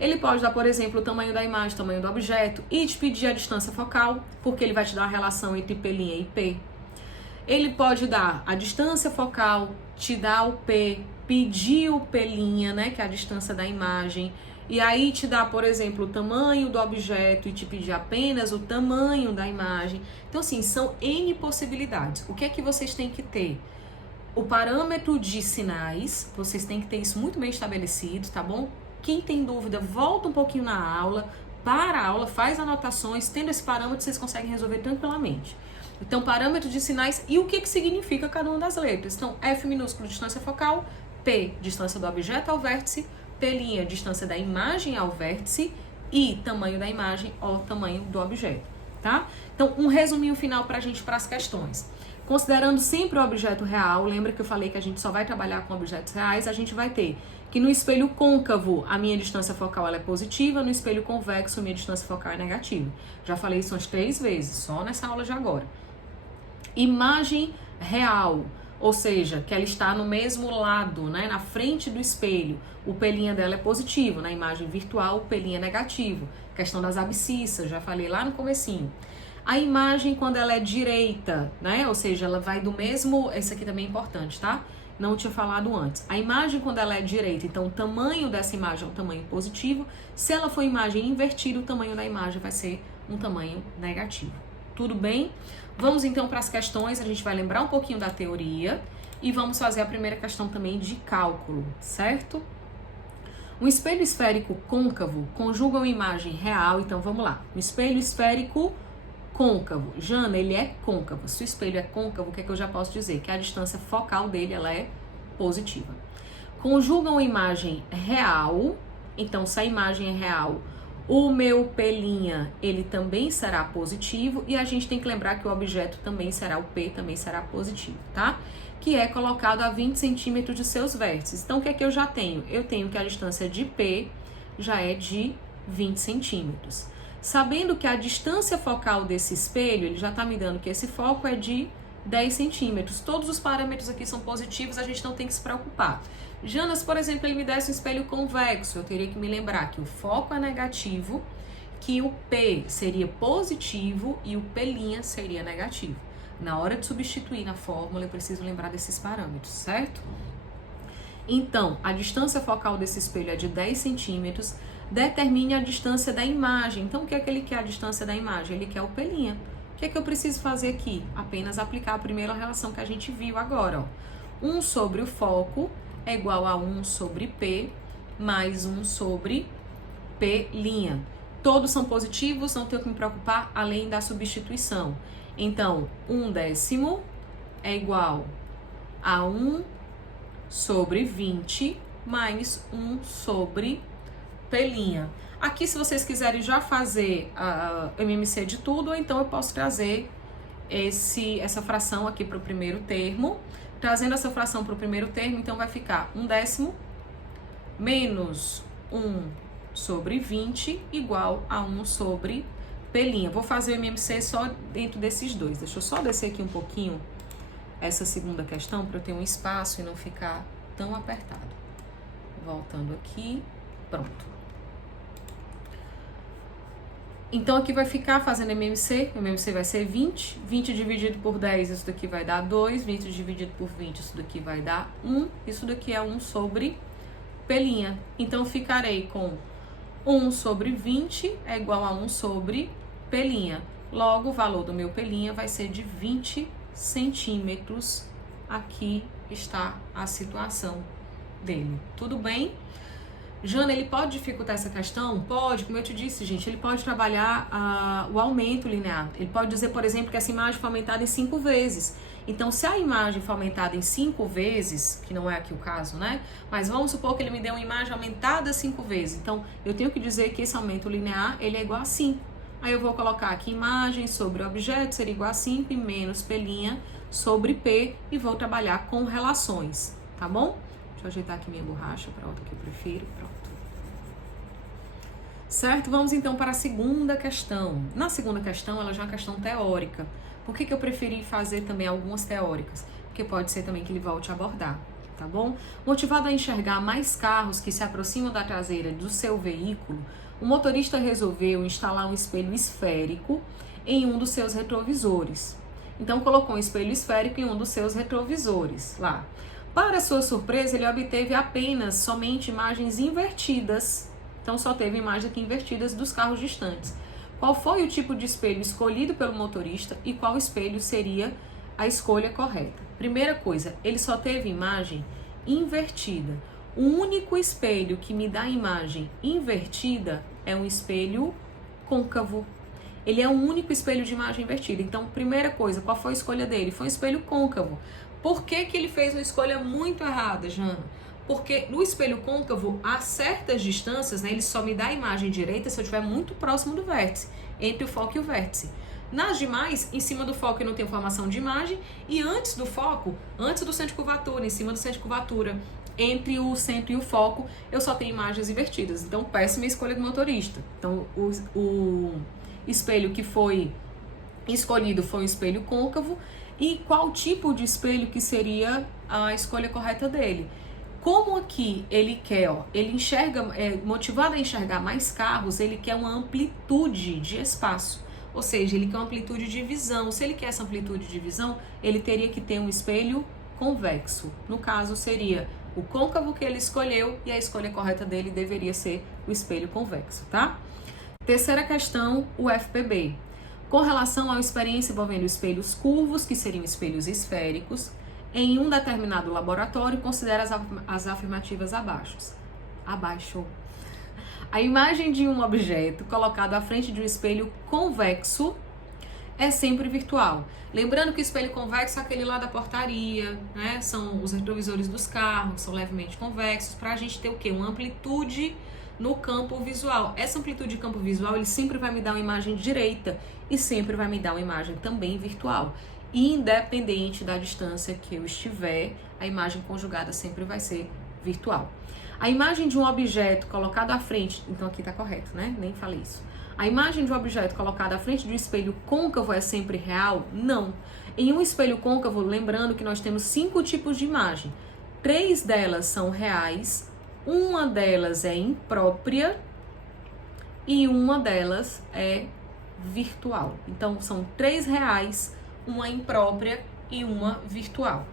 Ele pode dar, por exemplo, o tamanho da imagem, o tamanho do objeto e te pedir a distância focal, porque ele vai te dar uma relação entre P' e P. Ele pode dar a distância focal, te dar o P, pedir o P', né, que é a distância da imagem, e aí te dá, por exemplo, o tamanho do objeto e te pedir apenas o tamanho da imagem. Então, assim, são N possibilidades. O que é que vocês têm que ter? O parâmetro de sinais, vocês têm que ter isso muito bem estabelecido, tá bom? Quem tem dúvida, volta um pouquinho na aula, para a aula, faz anotações, tendo esse parâmetro, vocês conseguem resolver tranquilamente. Então, parâmetro de sinais e o que significa cada uma das letras. Então, F minúsculo, distância focal, P, distância do objeto ao vértice, P', distância da imagem ao vértice, e tamanho da imagem ou tamanho do objeto, tá? Então, um resuminho final para as questões. Considerando sempre o objeto real, lembra que eu falei que a gente só vai trabalhar com objetos reais, a gente vai ter que no espelho côncavo a minha distância focal ela é positiva, no espelho convexo a minha distância focal é negativa. Já falei isso umas 3 vezes, só nessa aula de agora. Imagem real, ou seja, que ela está no mesmo lado, né, na frente do espelho. O P' dela é positivo, na imagem virtual o P' é negativo. Questão das abscissas, já falei lá no comecinho. A imagem quando ela é direita, né, ou seja, ela vai do mesmo... Esse aqui também é importante, tá? Não tinha falado antes. A imagem quando ela é direita, então o tamanho dessa imagem é um tamanho positivo. Se ela for imagem invertida, o tamanho da imagem vai ser um tamanho negativo. Tudo bem? Vamos então para as questões, a gente vai lembrar um pouquinho da teoria e vamos fazer a primeira questão também de cálculo, certo? Um espelho esférico côncavo conjuga uma imagem real, então vamos lá. Um espelho esférico côncavo. Jana, ele é côncavo. Se o espelho é côncavo, o que é que eu já posso dizer? Que a distância focal dele, ela é positiva. Conjuga uma imagem real, então se a imagem é real, o meu P', ele também será positivo, e a gente tem que lembrar que o objeto também será, o P também será positivo, tá? Que é colocado a 20 centímetros de seus vértices. Então, o que é que eu já tenho? Eu tenho que a distância de P já é de 20 centímetros. Sabendo que a distância focal desse espelho, ele já está me dando que esse foco é de 10 centímetros. Todos os parâmetros aqui são positivos, a gente não tem que se preocupar. Janas, por exemplo, ele me desse um espelho convexo, eu teria que me lembrar que o foco é negativo, que o P seria positivo e o P' seria negativo. Na hora de substituir na fórmula, eu preciso lembrar desses parâmetros, certo? Então, a distância focal desse espelho é de 10 centímetros, determine a distância da imagem. Então, o que é que ele quer a distância da imagem? Ele quer o P'. O que é que eu preciso fazer aqui? Apenas aplicar a primeira relação que a gente viu agora, ó. 1 sobre o foco é igual a 1 sobre P mais 1 sobre P'. Todos são positivos, não tenho que me preocupar além da substituição. Então, 1/10 é igual a 1 sobre 20 mais 1 sobre pelinha. Aqui, se vocês quiserem já fazer a MMC de tudo, ou então eu posso trazer essa fração aqui para o primeiro termo. Trazendo essa fração para o primeiro termo, então vai ficar 1/10 menos 1 sobre 20 igual a 1 sobre pelinha. Vou fazer o MMC só dentro desses dois. Deixa eu só descer aqui um pouquinho essa segunda questão para eu ter um espaço e não ficar tão apertado. Voltando aqui, pronto. Então, aqui vai ficar fazendo MMC, o MMC vai ser 20, 20 dividido por 10, isso daqui vai dar 2, 20 dividido por 20, isso daqui vai dar 1, isso daqui é 1 sobre pelinha. Então, ficarei com 1 sobre 20 é igual a 1 sobre pelinha. Logo, o valor do meu pelinha vai ser de 20 centímetros. Aqui está a situação dele. Tudo bem? Jana, ele pode dificultar essa questão? Pode, como eu te disse, gente, ele pode trabalhar o aumento linear. Ele pode dizer, por exemplo, que essa imagem foi aumentada em 5 vezes. Então, se a imagem foi aumentada em 5 vezes, que não é aqui o caso, né? Mas vamos supor que ele me deu uma imagem aumentada 5 vezes. Então, eu tenho que dizer que esse aumento linear, ele é igual a 5. Aí eu vou colocar aqui imagem sobre objeto, seria igual a 5 e menos pelinha sobre P e vou trabalhar com relações, tá bom? Deixa eu ajeitar aqui minha borracha para outra que eu prefiro. Pronto. Certo? Vamos então para a segunda questão. Na segunda questão, ela já é uma questão teórica. Por que eu preferi fazer também algumas teóricas? Porque pode ser também que ele volte a abordar, tá bom? Motivado a enxergar mais carros que se aproximam da traseira do seu veículo, o motorista resolveu instalar um espelho esférico em um dos seus retrovisores. Então, colocou um espelho esférico em um dos seus retrovisores lá. Para sua surpresa, ele obteve apenas somente imagens invertidas. Então, só teve imagens aqui invertidas dos carros distantes. Qual foi o tipo de espelho escolhido pelo motorista e qual espelho seria a escolha correta? Primeira coisa, ele só teve imagem invertida. O único espelho que me dá imagem invertida é um espelho côncavo. Ele é o único espelho de imagem invertida. Então, primeira coisa, qual foi a escolha dele? Foi um espelho côncavo. Por que ele fez uma escolha muito errada, Jana? Porque no espelho côncavo, a certas distâncias, né, ele só me dá a imagem direita se eu estiver muito próximo do vértice, entre o foco e o vértice. Nas demais, em cima do foco eu não tenho formação de imagem, e antes do foco, antes do centro de curvatura, em cima do centro de curvatura, entre o centro e o foco, eu só tenho imagens invertidas. Então, péssima escolha do motorista. Então, o espelho que foi escolhido foi um espelho côncavo. E qual tipo de espelho que seria a escolha correta dele? Como aqui ele quer, ele enxerga, motivado a enxergar mais carros, ele quer uma amplitude de espaço. Ou seja, ele quer uma amplitude de visão. Se ele quer essa amplitude de visão, ele teria que ter um espelho convexo. No caso, seria o côncavo que ele escolheu e a escolha correta dele deveria ser o espelho convexo, tá? Terceira questão, o FPB. Com relação à experiência envolvendo espelhos curvos, que seriam espelhos esféricos, em um determinado laboratório, considera as afirmativas abaixo. A imagem de um objeto colocado à frente de um espelho convexo é sempre virtual. Lembrando que o espelho convexo é aquele lá da portaria, né? São os retrovisores dos carros, são levemente convexos, para a gente ter o quê? Uma amplitude no campo visual. Essa amplitude de campo visual, ele sempre vai me dar uma imagem direita e sempre vai me dar uma imagem também virtual. Independente da distância que eu estiver, a imagem conjugada sempre vai ser virtual. A imagem de um objeto colocado à frente, então aqui tá correto, né? Nem falei isso. A imagem de um objeto colocado à frente de um espelho côncavo é sempre real? Não. Em um espelho côncavo, lembrando que nós temos 5 tipos de imagem. 3 delas são reais, uma delas é imprópria e uma delas é virtual. Então, são 3 reais, uma imprópria e uma virtual.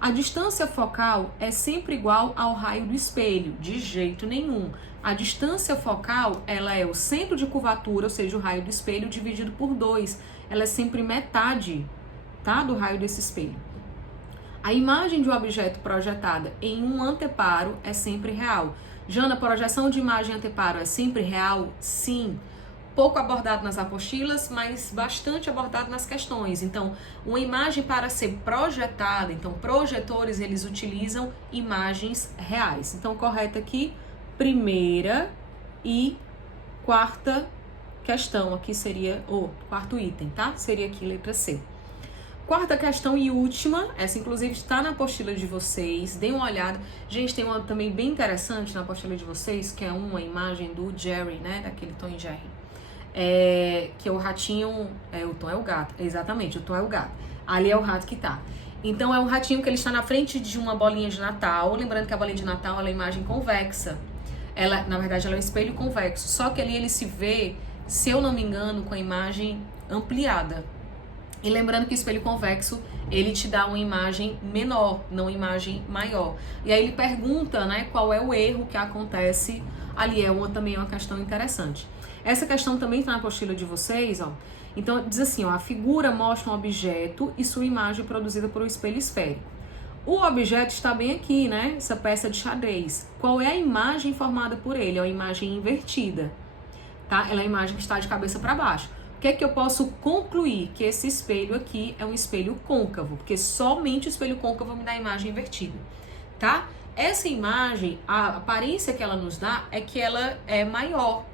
A distância focal é sempre igual ao raio do espelho, de jeito nenhum. A distância focal, ela é o centro de curvatura, ou seja, o raio do espelho dividido por 2. Ela é sempre metade, tá, do raio desse espelho. A imagem de um objeto projetada em um anteparo é sempre real. Jana, projeção de imagem em anteparo é sempre real? Sim. Pouco abordado nas apostilas, mas bastante abordado nas questões. Então, uma imagem para ser projetada, então projetores, eles utilizam imagens reais. Então, correto aqui, primeira E quarta questão aqui seria, quarto item, tá? Seria aqui letra C. Quarta questão e última, essa inclusive está na apostila de vocês, deem uma olhada. Gente, tem uma também bem interessante na apostila de vocês, que é uma imagem do Jerry, né, daquele Tom e Jerry. Que é o ratinho, o Tom é o gato, exatamente, o Tom é o gato. Ali é o rato que tá. Então é um ratinho que ele está na frente de uma bolinha de Natal, lembrando que a bolinha de Natal ela é imagem convexa. Ela, na verdade, ela é um espelho convexo, só que ali ele se vê, se eu não me engano, com a imagem ampliada. E lembrando que o espelho convexo, ele te dá uma imagem menor, não uma imagem maior. E aí ele pergunta, né, qual é o erro que acontece ali. Também é uma questão interessante. Essa questão também está na apostila de vocês, ó. Então, diz assim, ó, a figura mostra um objeto e sua imagem produzida por um espelho esférico. O objeto está bem aqui, né, essa peça de xadrez. Qual é a imagem formada por ele? É uma imagem invertida, tá? Ela é a imagem que está de cabeça para baixo. O que é que eu posso concluir? Que esse espelho aqui é um espelho côncavo, porque somente o espelho côncavo me dá a imagem invertida, tá? Essa imagem, a aparência que ela nos dá é que ela é maior.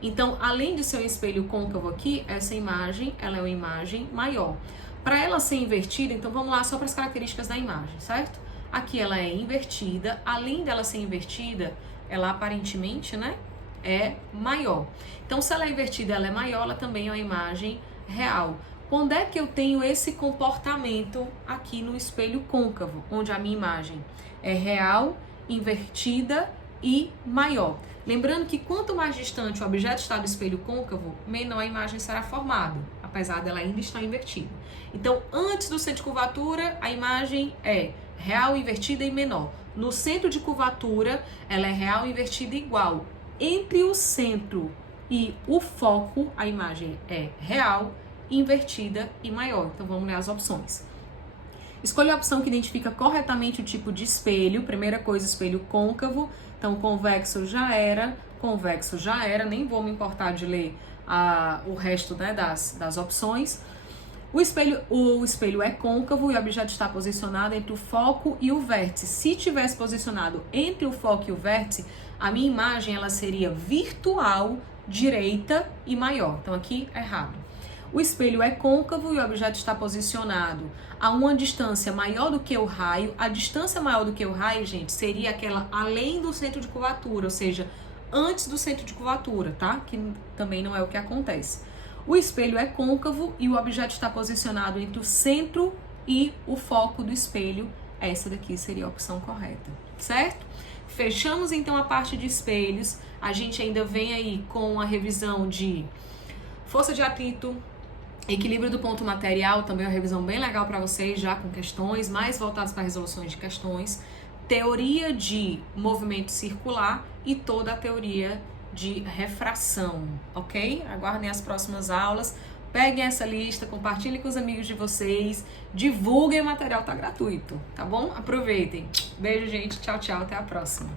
Então, além de ser um espelho côncavo aqui, essa imagem, ela é uma imagem maior. Para ela ser invertida, então vamos lá só para as características da imagem, certo? Aqui ela é invertida, além dela ser invertida, ela aparentemente, né, é maior. Então, se ela é invertida, ela é maior, ela também é uma imagem real. Quando é que eu tenho esse comportamento aqui no espelho côncavo, onde a minha imagem é real, invertida e maior? Lembrando que quanto mais distante o objeto está do espelho côncavo, menor a imagem será formada, apesar dela ainda estar invertida. Então, antes do centro de curvatura, a imagem é real, invertida e menor. No centro de curvatura, ela é real, invertida e igual. Entre o centro e o foco, a imagem é real, invertida e maior. Então, vamos ler as opções. Escolha a opção que identifica corretamente o tipo de espelho. Primeira coisa, espelho côncavo. Então, convexo já era, nem vou me importar de ler o resto, né, das opções. O espelho é côncavo e o objeto está posicionado entre o foco e o vértice. Se tivesse posicionado entre o foco e o vértice, a minha imagem ela seria virtual, direita e maior. Então, aqui errado. O espelho é côncavo e o objeto está posicionado a uma distância maior do que o raio. A distância maior do que o raio, gente, seria aquela além do centro de curvatura, ou seja, antes do centro de curvatura, tá? Que também não é o que acontece. O espelho é côncavo e o objeto está posicionado entre o centro e o foco do espelho. Essa daqui seria a opção correta, certo? Fechamos então a parte de espelhos. A gente ainda vem aí com a revisão de força de atrito, equilíbrio do ponto material, também é uma revisão bem legal para vocês, já com questões mais voltadas para resoluções de questões, teoria de movimento circular e toda a teoria de refração, ok? Aguardem as próximas aulas, peguem essa lista, compartilhem com os amigos de vocês, divulguem, o material tá gratuito, tá bom? Aproveitem. Beijo, gente, tchau, tchau, até a próxima.